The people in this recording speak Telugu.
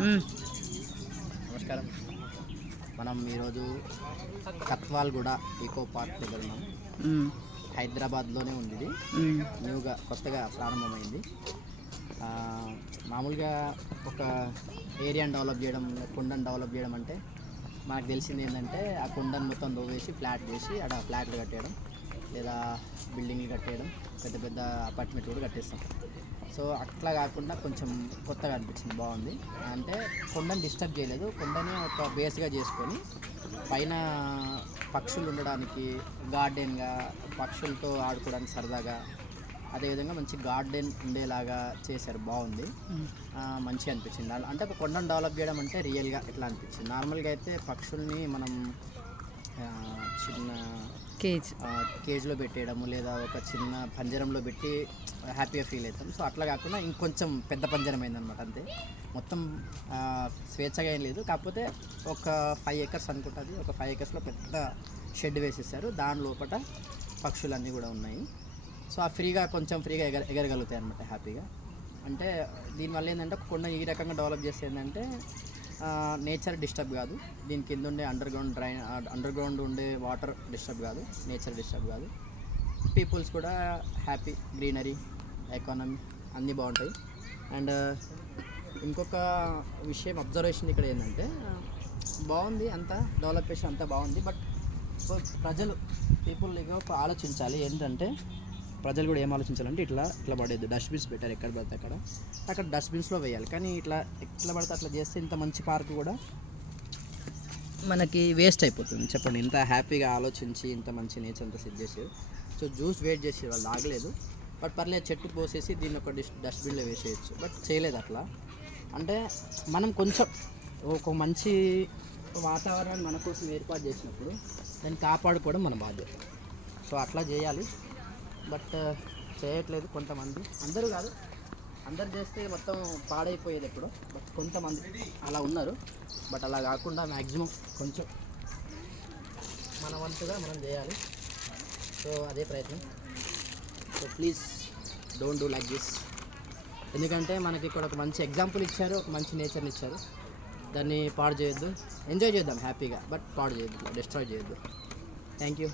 నమస్కారం. మనం ఈరోజు కత్వాల్గూడ ఈకో పార్క్ దగ్గర ఉన్నాం. హైదరాబాద్లోనే ఉంది ఇది. న్యూగా కొత్తగా ప్రారంభమైంది. మామూలుగా ఒక ఏరియాని డెవలప్ చేయడం, కొండను డెవలప్ చేయడం అంటే మనకు తెలిసింది ఏంటంటే ఆ కొండను మొత్తం దోవేసి ఫ్లాట్ చేసి అక్కడ ఫ్లాట్లు కట్టేయడం, లేదా బిల్డింగ్లు కట్టేయడం, పెద్ద పెద్ద అపార్ట్మెంట్లు కూడా కట్టేస్తాం. సో అట్లా కాకుండా కొంచెం కొత్తగా అనిపించింది, బాగుంది. అంటే కొండని డిస్టర్బ్ చేయలేదు, కొండని ఒక బేస్గా చేసుకొని పైన పక్షులు ఉండడానికి గార్డెన్గా, పక్షులతో ఆడుకోవడానికి సరదాగా, అదేవిధంగా మంచి గార్డెన్ ఉండేలాగా చేశారు, బాగుంది. మంచిగా అనిపించింది. అంటే ఒక కొండను డెవలప్ చేయడం అంటే రియల్గా ఎట్లా అనిపించింది. నార్మల్గా అయితే పక్షుల్ని మనం చిన్న కేజ్లో పెట్టేయడము, లేదా ఒక చిన్న పంజరంలో పెట్టి హ్యాపీగా ఫీల్ అవుతాం. సో అట్లా కాకుండా ఇంకొంచెం పెద్ద పంజరం అయిందనమాట. అంతే, మొత్తం స్వేచ్ఛగా ఏం లేదు. కాకపోతే ఒక 5 acres అనుకుంటుంది. ఒక 5 acresలో పెద్ద షెడ్ వేసేసారు. దాని లోపల పక్షులన్నీ కూడా ఉన్నాయి. సో ఆ కొంచెం ఫ్రీగా ఎగరగలుగుతాయి అనమాట హ్యాపీగా. అంటే దీనివల్ల ఏంటంటే కొండ ఈ రకంగా డెవలప్ చేస్తే ఏంటంటే నేచర్ డిస్టర్బ్ కాదు, దీని కింద ఉండే అండర్ గ్రౌండ్ ఉండే వాటర్ డిస్టర్బ్ కాదు, నేచర్ డిస్టర్బ్ కాదు, పీపుల్స్ కూడా హ్యాపీ, గ్రీనరీ, ఎకానమీ అన్నీ బాగుంటాయి. అండ్ ఇంకొక విషయం అబ్జర్వేషన్ ఇక్కడ ఏంటంటే బాగుంది, అంతా డెవలపేషన్ అంతా బాగుంది. బట్ పీపుల్ ఆలోచించాలి. ఏంటంటే ప్రజలు కూడా ఏం ఆలోచించాలంటే ఇట్లా పడేది, డస్ట్బిన్స్ పెట్టారు ఎక్కడ పడితే అక్కడ డస్ట్బిన్స్లో వేయాలి. కానీ ఎట్లా పడితే అట్లా చేస్తే ఇంత మంచి పార్క్ కూడా మనకి వేస్ట్ అయిపోతుంది. చెప్పండి, ఇంత హ్యాపీగా ఆలోచించి ఇంత మంచి నేచర్ అంతా సెట్ చేసారు. సో జ్యూస్ వెయిట్ చేసి వాళ్ళు ఆగలేదు. బట్ పర్లేదు, చెట్టు పోసేసి దీన్ని ఒక డస్ట్బిన్లో వేసేయచ్చు. బట్ చేయలేదు అట్లా. అంటే మనం కొంచెం ఒక మంచి వాతావరణాన్ని మన కోసం ఏర్పాటు చేసినప్పుడు దాన్ని కాపాడుకోవడం మన బాధ్యత. సో అట్లా చేయాలి. బట్ చేయట్లేదు కొంతమంది, అందరూ కాదు, అందరు చేస్తే మొత్తం పాడైపోయేది ఎప్పుడో. బట్ కొంతమంది అలా ఉన్నారు. బట్ అలా కాకుండా మ్యాక్సిమం కొంచెం మన వంతుగా మనం చేయాలి. సో అదే ప్రయత్నం. So please don't do like this. ఎందుకంటే మనకి ఇక్కడ ఒక మంచి ఎగ్జాంపుల్ ఇచ్చారు, ఒక మంచి నేచర్ని ఇచ్చారు. దాన్ని పాడు చేయొద్దు, ఎంజాయ్ చేద్దాం హ్యాపీగా, బట్ పాడు చేయొద్దు, డిస్ట్రాయ్ చేయొద్దు. Thank you.